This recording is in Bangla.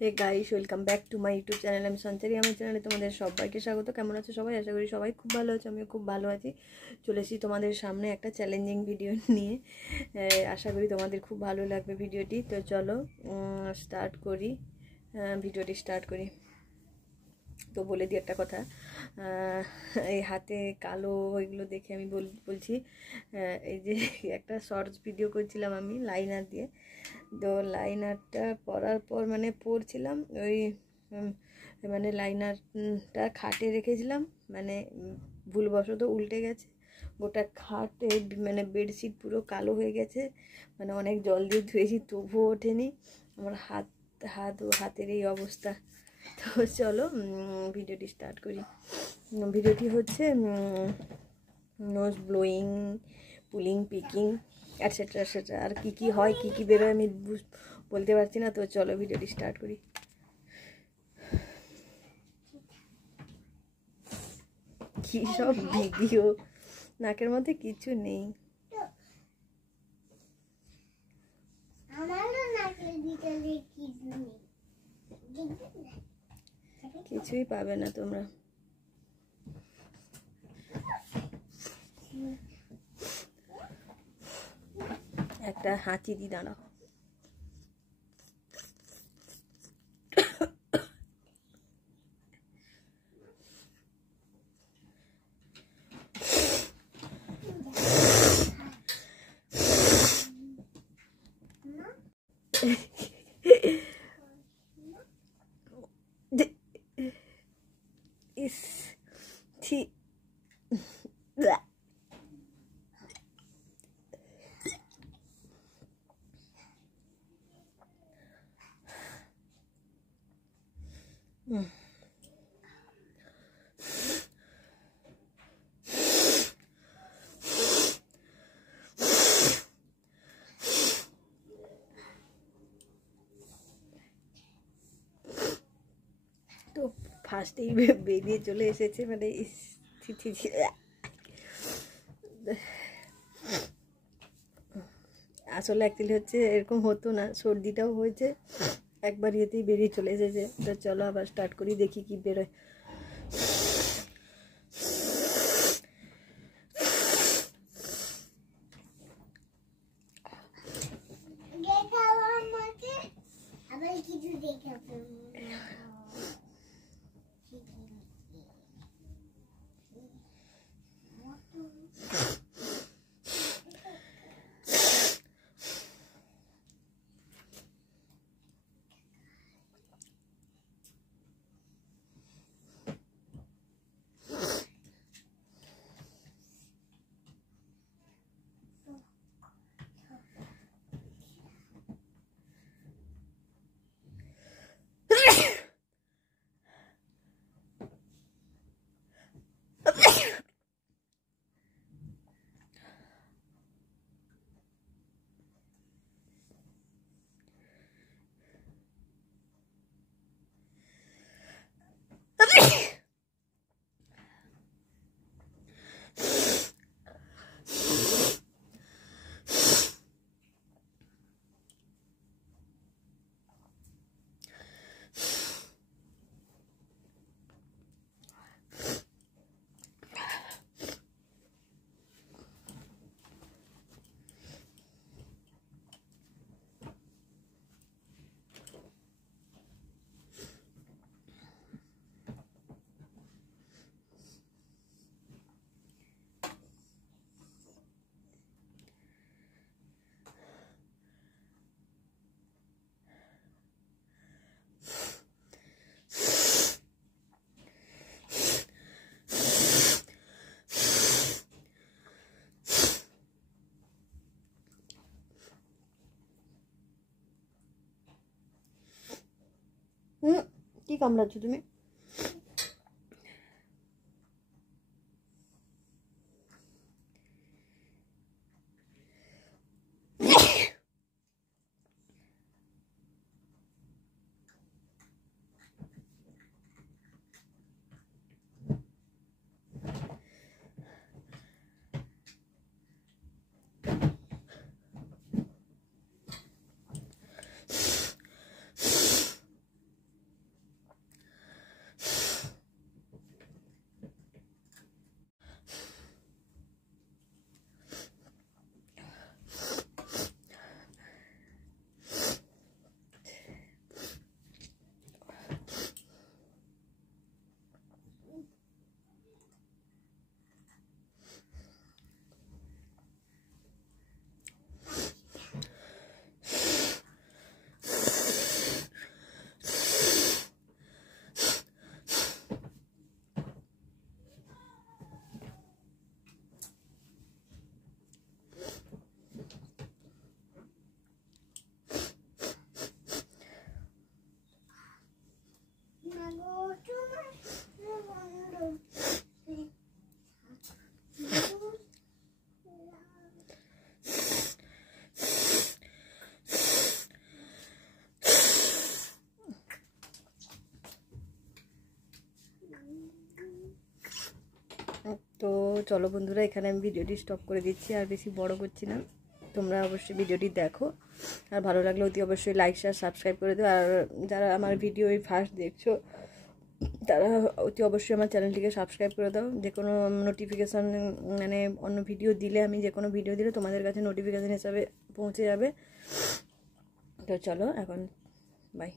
Hey guys, welcome back to my YouTube channel. আমি সঞ্চারী। আমার চ্যানেলে তোমাদের সবাইকে স্বাগত। কেমন আছো সবাই? আশা করি সবাই খুব ভালো আছে। আমিও খুব ভালো আছি। চলে এসেছি তোমাদের সামনে একটা চ্যালেঞ্জিং ভিডিও নিয়ে। আশা করি তোমাদের খুব ভালো লাগবে ভিডিওটি। তো চলো স্টার্ট করি, ভিডিওটি স্টার্ট করি। তো বলে দিই একটা কথা, এই হাতে কালো এগুলো দেখে আমি বলছি, এই যে একটা শর্টস ভিডিও করছিলাম আমি লাইনার দিয়ে। তো লাইনারটা পরার পর মানে পরছিলাম ওই মানে লাইনারটা খাটে রেখেছিলাম, মানে ভুলবশত উল্টে গেছে। গোটা খাটে মানে বেডশিট পুরো কালো হয়ে গেছে। মানে অনেক জল দিয়ে ধুয়েছি তবুও ওঠেনি। আমার হাতের এই অবস্থা। তো চলো ভিডিওটি স্টার্ট করি। ভিডিওটি হচ্ছে nose blowing, pulling, picking, etcetera etcetera. আর কী হয়, কী বেরোয় আমি বলতে পারছি না। তো চলো ভিডিওটি স্টার্ট করি। কী সব ভিডিও, নাকের মধ্যে কিছু নেই। কিছুই পাবে না তোমরা। একটা হাঁচি দি, দাঁড়াও। ইস ছি। তো ফার্স্টেই বেরিয়ে চলে এসেছে, মানে আসলে অ্যাকচুয়ালি হচ্ছে এরকম হতো না, সর্দিটাও হয়েছে একবার ইয়েতেই বেরিয়ে চলে এসেছে। তো চলো আবার স্টার্ট করি, দেখি কি বেরোয়। কি কামড়াচ্ছ তুমি? তো চলো বন্ধুরা, এখানে আমি ভিডিওটি স্টপ করে দিচ্ছি, আর বেশি বড় করছি না। তোমরা অবশ্যই ভিডিওটি দেখো, আর ভালো লাগলে অতি অবশ্যই লাইক শেয়ার সাবস্ক্রাইব করে দিও। আর যারা আমার ভিডিও এই ফার্স্ট দেখছো তারা অতি অবশ্যই আমার চ্যানেলটিকে সাবস্ক্রাইব করে দাও। যে কোনো নোটিফিকেশান মানে অন্য ভিডিও দিলে, আমি যে কোনো ভিডিও দিলে তোমাদের কাছে নোটিফিকেশান হিসাবে পৌঁছে যাবে। তো চলো এখন বাই।